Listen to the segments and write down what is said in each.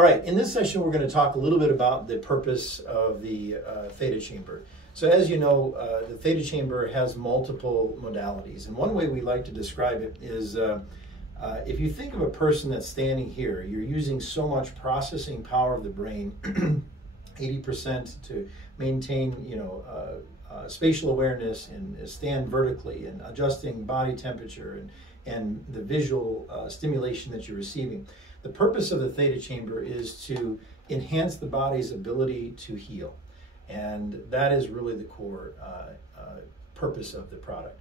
All right, in this session we're going to talk a little bit about the purpose of the Theta Chamber. So as you know, the Theta Chamber has multiple modalities, and one way we like to describe it is if you think of a person that's standing here, you're using so much processing power of the brain, 80% to maintain, spatial awareness and stand vertically and adjusting body temperature and the visual stimulation that you're receiving. The purpose of the Theta Chamber is to enhance the body's ability to heal. And that is really the core purpose of the product.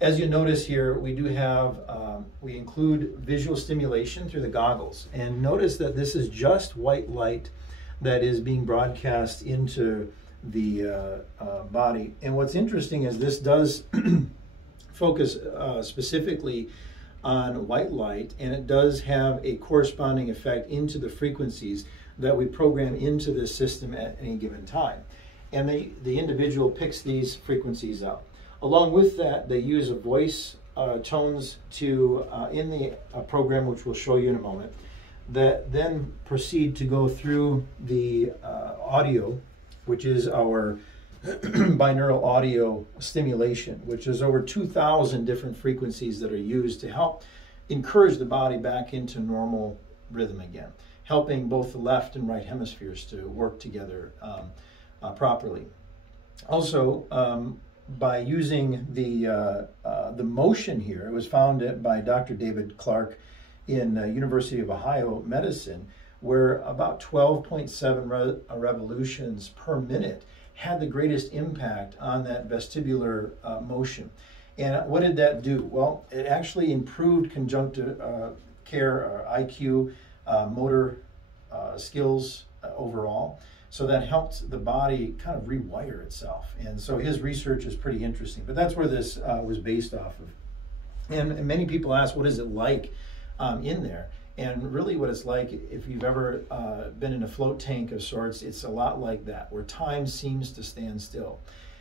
As you notice here, we do have, we include visual stimulation through the goggles. And notice that this is just white light that is being broadcast into the body. And what's interesting is this does focus specifically on white light, and it does have a corresponding effect into the frequencies that we program into the system at any given time. And the individual picks these frequencies out. Along with that, they use a voice tones to in the program, which we'll show you in a moment, that then proceed to go through the audio, which is our binaural audio stimulation, which is over 2,000 different frequencies that are used to help encourage the body back into normal rhythm again, helping both the left and right hemispheres to work together properly. Also, by using the motion here, it was found by Dr. David Clark in University of Ohio Medicine, where about 12.7 revolutions per minute had the greatest impact on that vestibular motion. And what did that do? Well, it actually improved conjunctive care, or IQ, motor skills overall. So that helped the body kind of rewire itself. And so his research is pretty interesting. But that's where this was based off of. And many people ask, what is it like in there? And really what it's like, if you've ever been in a float tank of sorts, it's a lot like that, where time seems to stand still.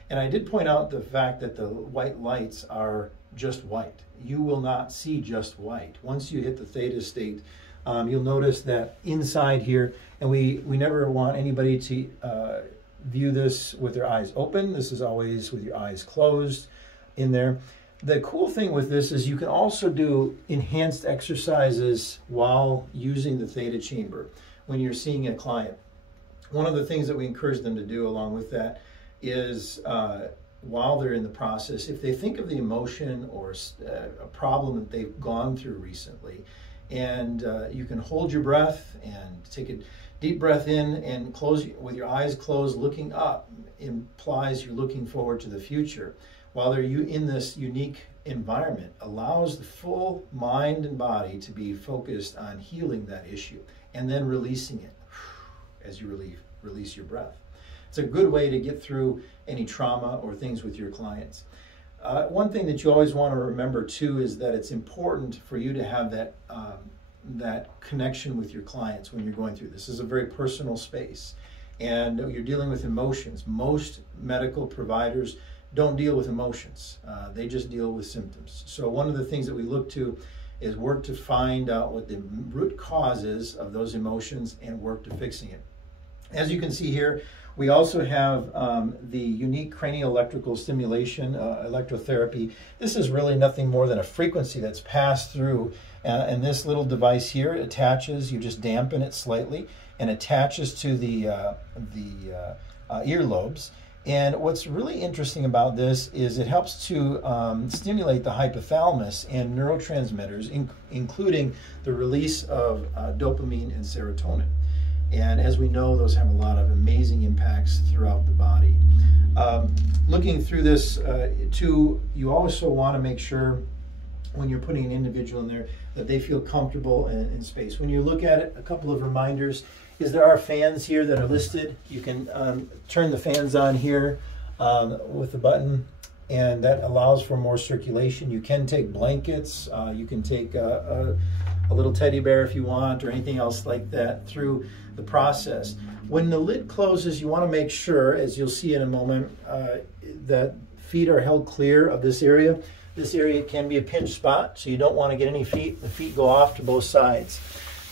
And I did point out the fact that the white lights are just white. You will not see just white. Once you hit the theta state, you'll notice that inside here, and we never want anybody to view this with their eyes open. This is always with your eyes closed in there. The cool thing with this is you can also do enhanced exercises while using the Theta Chamber when you're seeing a client. One of the things that we encourage them to do along with that is while they're in the process, if they think of the emotion or a problem that they've gone through recently, and you can hold your breath and take a deep breath in and close with your eyes closed, looking up implies you're looking forward to the future. While they're in this unique environment, allows the full mind and body to be focused on healing that issue and then releasing it as you release your breath. It's a good way to get through any trauma or things with your clients. One thing that you always want to remember too is that it's important for you to have that connection with your clients when you're going through this. This is a very personal space, and you're dealing with emotions. Most medical providers don't deal with emotions. They just deal with symptoms. So one of the things that we look to is work to find out what the root cause is of those emotions and work to fixing it. As you can see here, we also have the unique cranial electrical stimulation, electrotherapy. This is really nothing more than a frequency that's passed through, and this little device here attaches, you just dampen it slightly, and attaches to the earlobes. And what's really interesting about this is it helps to stimulate the hypothalamus and neurotransmitters, including the release of dopamine and serotonin. And as we know, those have a lot of amazing impacts throughout the body. Looking through this too, you also want to make sure when you're putting an individual in there that they feel comfortable in space. When you look at it, a couple of reminders is there are fans here that are listed. You can turn the fans on here with the button, and that allows for more circulation. You can take blankets, you can take a little teddy bear if you want, or anything else like that through the process. When the lid closes, you want to make sure, as you'll see in a moment, that feet are held clear of this area. This area can be a pinch spot, so you don't want to get any feet. The feet go off to both sides.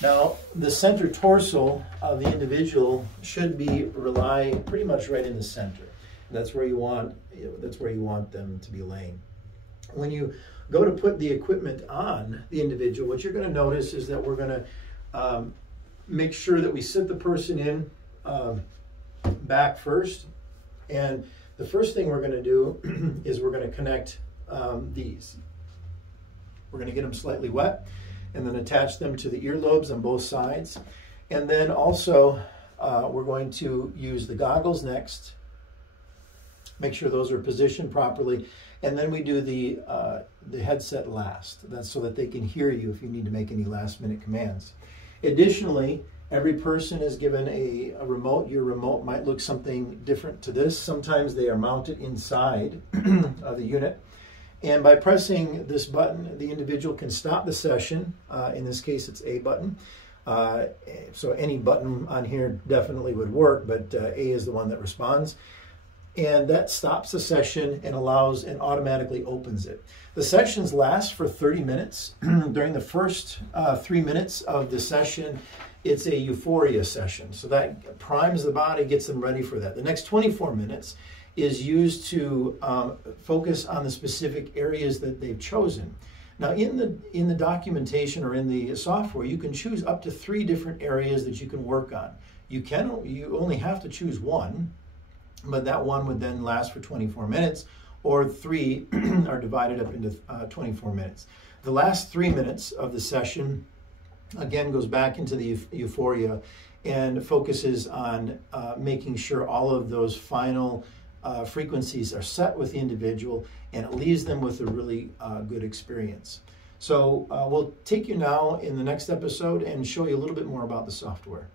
Now, the center torso of the individual should rely pretty much right in the center. That's where you want them to be laying. When you go to put the equipment on the individual, what you're going to notice is that we're going to make sure that we sit the person in back first. And the first thing we're going to do is we're going to connect these. We're going to get them slightly wet and then attach them to the earlobes on both sides. And then also we're going to use the goggles next. Make sure those are positioned properly. And then we do the headset last. That's so that they can hear you if you need to make any last minute commands. Additionally, every person is given a remote. Your remote might look something different to this. Sometimes they are mounted inside of the unit. And by pressing this button, the individual can stop the session. In this case, it's A button. So any button on here definitely would work, but A is the one that responds. And that stops the session and allows and automatically opens it. The sessions last for 30 minutes. During the first 3 minutes of the session, it's a euphoria session. So that primes the body, gets them ready for that. The next 24 minutes is used to focus on the specific areas that they've chosen. Now, in the documentation or in the software, you can choose up to 3 different areas that you can work on. You only have to choose one, but that one would then last for 24 minutes, or 3 are divided up into 24 minutes. The last 3 minutes of the session, again, goes back into the euphoria and focuses on making sure all of those final frequencies are set with the individual, and it leaves them with a really good experience. So we'll take you now in the next episode and show you a little bit more about the software.